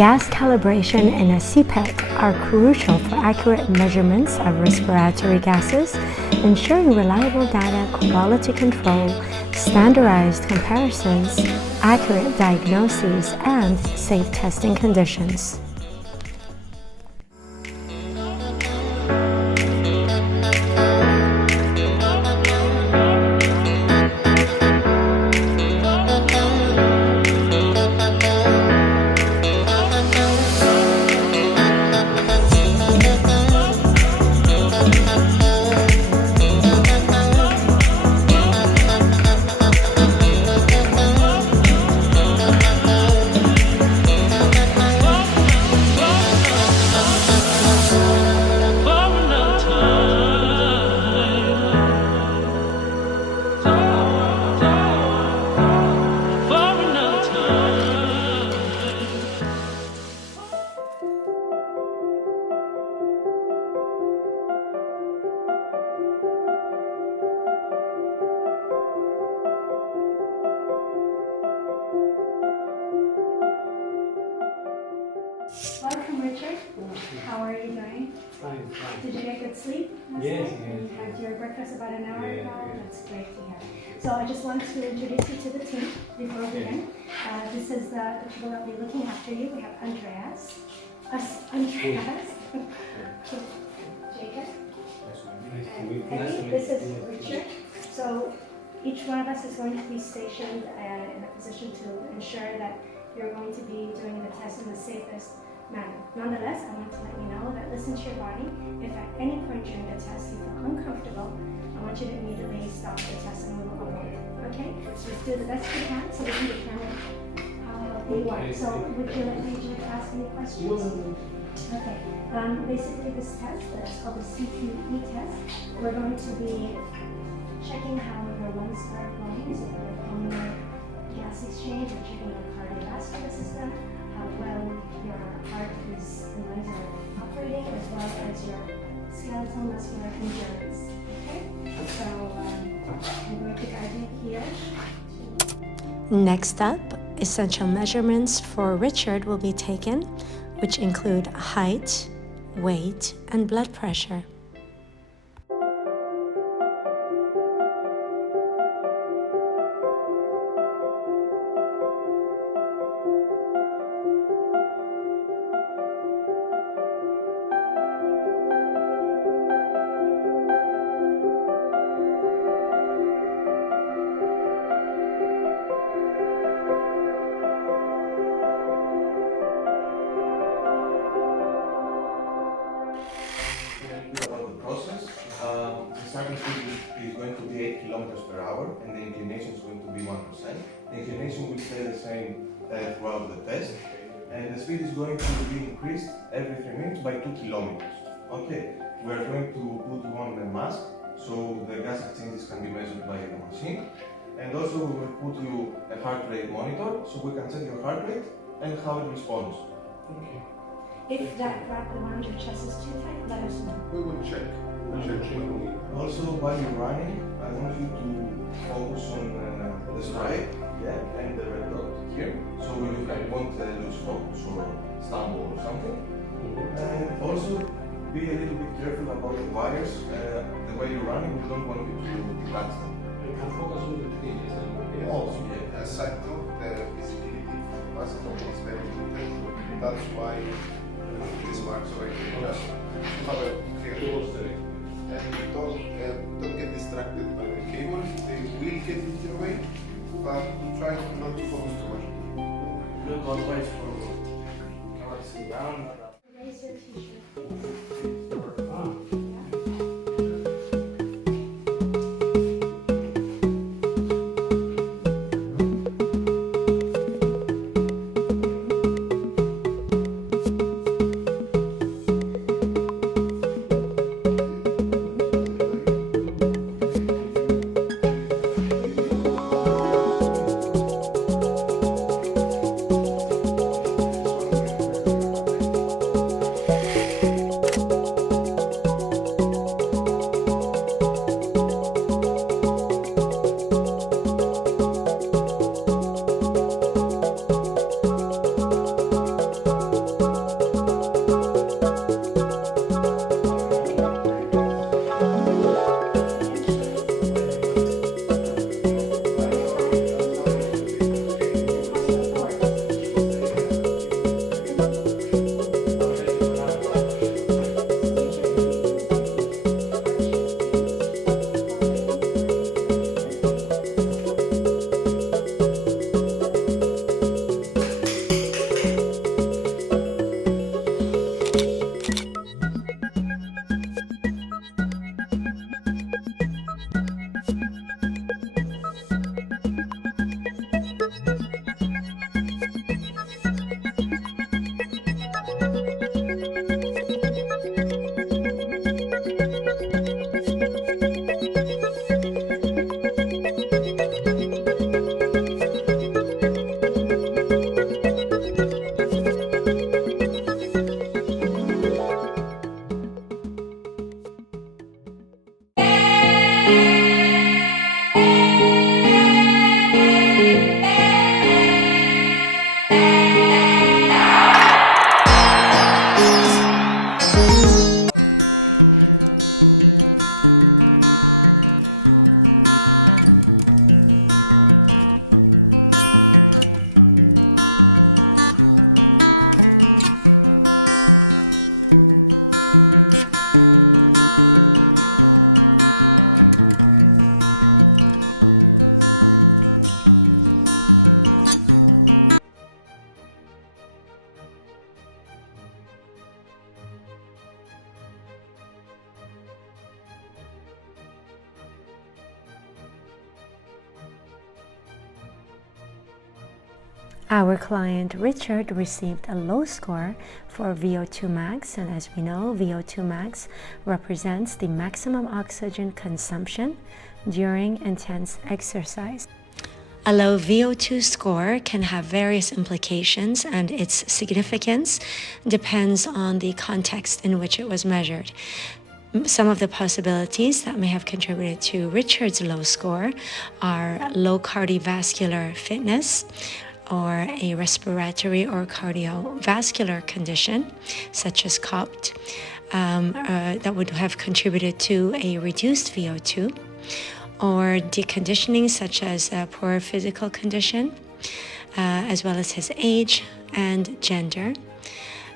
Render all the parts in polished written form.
Gas calibration and a Cpet are crucial for accurate measurements of respiratory gases, ensuring reliable data quality control, standardized comparisons, accurate diagnoses, and safe testing conditions. Welcome, Richard. How are you doing? Fine. Did you get good sleep last Yes, night? yes. You had your breakfast about an hour Yeah, ago? yeah. That's great to hear. So I just want to introduce you to the team before we begin. This is the people that will be looking after you. We have Andreas, Jacob, and Eddie. This is Richard. So each one of us is going to be stationed in a position to ensure that you're going to be doing the test in the safest manner. Nonetheless, I want to let you know that listen to your body. If at any point during the test you feel uncomfortable, I want you to immediately stop the test and move along. Okay? So just do the best you can so we can determine who you are. So would you like me to ask any questions? Okay. Basically this test is called the Cpet test. We're going to be checking how your lungs are flowing, so your pulmonary gas exchange, we're checking your cardiovascular system, how well your heart is and lungs are operating, as well as your skeletal muscular endurance. Okay? So I'm going to guide you here. Next up, essential measurements for Richard will be taken, which include height, weight, and blood pressure. About the process, the starting speed is going to be 8 kilometers per hour and the inclination is going to be 1%. The inclination will stay the same throughout the test, and the speed is going to be increased every 3 minutes by 2 kilometers. Okay, we are going to put you on a mask so the gas exchanges can be measured by the machine, and also we will put you a heart rate monitor so we can check your heart rate and how it responds. Okay. If that wrap around your chest is too tight, let us know. We will check. Also, while you're running, I want you to focus on the stripe, yeah, and the red dot here. So you won't lose focus or stumble or something. And also, be a little bit careful about the wires. The way you're running, we don't want you to touch them. I can focus on the previous. Also, yeah. As I thought, the visibility from the basketball is very good. That's why these marks right here just cover here. And you don't get distracted by the cables. They will get in your way, but try not to focus too much. Look always forward. Now sit down. Raise your t-shirt. Our client Richard received a low score for VO2 max, and as we know, VO2 max represents the maximum oxygen consumption during intense exercise. A low VO2 score can have various implications, and its significance depends on the context in which it was measured. Some of the possibilities that may have contributed to Richard's low score are low cardiovascular fitness, or a respiratory or cardiovascular condition such as Cpet that would have contributed to a reduced VO2, or deconditioning such as a poor physical condition, as well as his age and gender.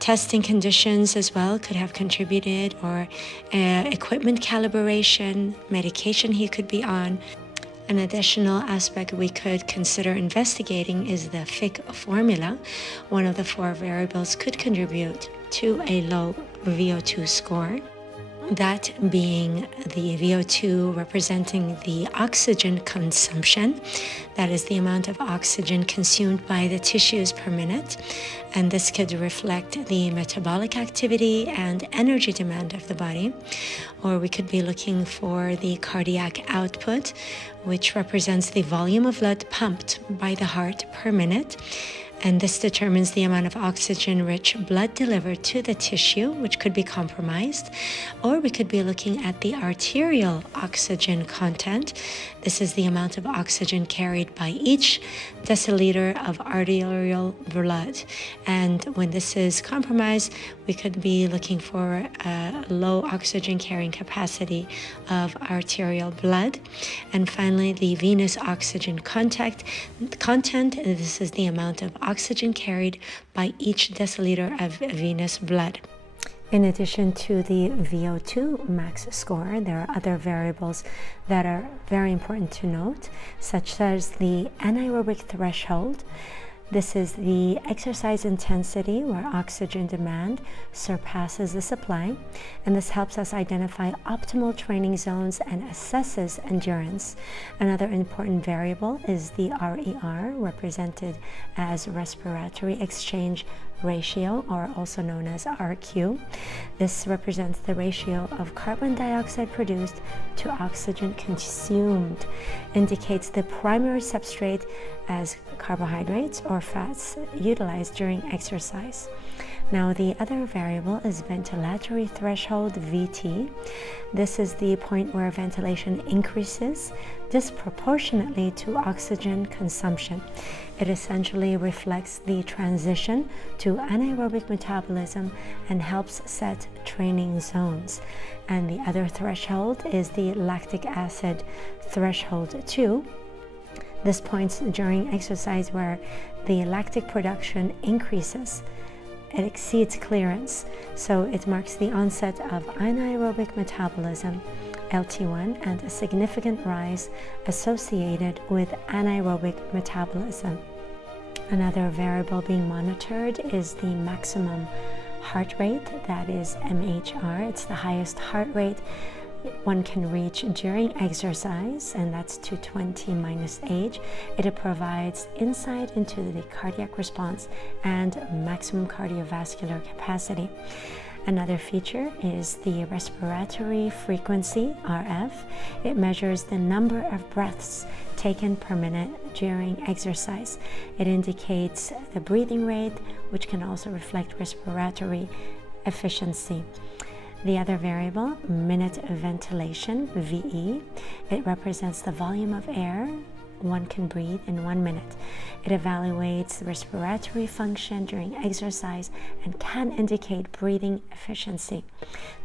Testing conditions as well could have contributed, or equipment calibration, medication he could be on. An additional aspect we could consider investigating is the FIC formula. One of the 4 variables could contribute to a low VO2 score, that being the VO2 representing the oxygen consumption, that is the amount of oxygen consumed by the tissues per minute, and this could reflect the metabolic activity and energy demand of the body. Or we could be looking for the cardiac output, which represents the volume of blood pumped by the heart per minute, and this determines the amount of oxygen-rich blood delivered to the tissue, which could be compromised. Or we could be looking at the arterial oxygen content. This is the amount of oxygen carried by each deciliter of arterial blood. And when this is compromised, we could be looking for a low oxygen carrying capacity of arterial blood. And finally, the venous oxygen content. This is the amount of oxygen carried by each deciliter of venous blood. In addition to the VO2 max score, there are other variables that are very important to note, such as the anaerobic threshold. This is the exercise intensity where oxygen demand surpasses the supply, and this helps us identify optimal training zones and assesses endurance. Another important variable is the RER, represented as respiratory exchange ratio, or also known as RQ. This represents the ratio of carbon dioxide produced to oxygen consumed, indicates the primary substrate as carbohydrates or fats utilized during exercise. Now, the other variable is ventilatory threshold, VT. This is the point where ventilation increases disproportionately to oxygen consumption. It essentially reflects the transition to anaerobic metabolism and helps set training zones. And the other threshold is the lactic acid threshold 2. This points during exercise where the lactic production increases. It exceeds clearance, so it marks the onset of anaerobic metabolism, LT1, and a significant rise associated with anaerobic metabolism. Another variable being monitored is the maximum heart rate, that is MHR. It's the highest heart rate one can reach during exercise, and that's 220 minus age. It provides insight into the cardiac response and maximum cardiovascular capacity. Another feature is the respiratory frequency, RF. It measures the number of breaths taken per minute during exercise. It indicates the breathing rate, which can also reflect respiratory efficiency. The other variable, minute ventilation, VE, it represents the volume of air one can breathe in 1 minute. It evaluates the respiratory function during exercise and can indicate breathing efficiency.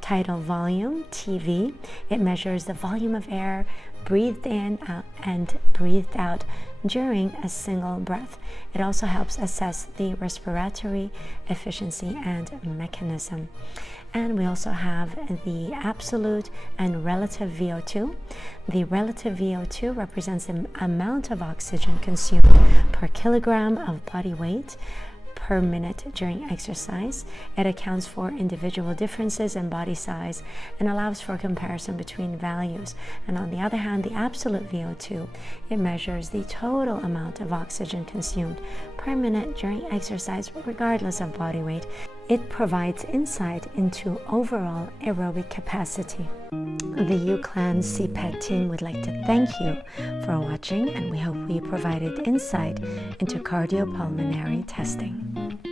Tidal volume, TV, it measures the volume of air breathed in and breathed out during a single breath. It also helps assess the respiratory efficiency and mechanism. And we also have the absolute and relative VO2. The relative VO2 represents the amount of oxygen consumed per kilogram of body weight per minute during exercise. It accounts for individual differences in body size and allows for comparison between values. And on the other hand, the absolute VO2, it measures the total amount of oxygen consumed per minute during exercise regardless of body weight. It provides insight into overall aerobic capacity. The UCLAN Cpet team would like to thank you for watching, and we hope we provided insight into cardiopulmonary testing.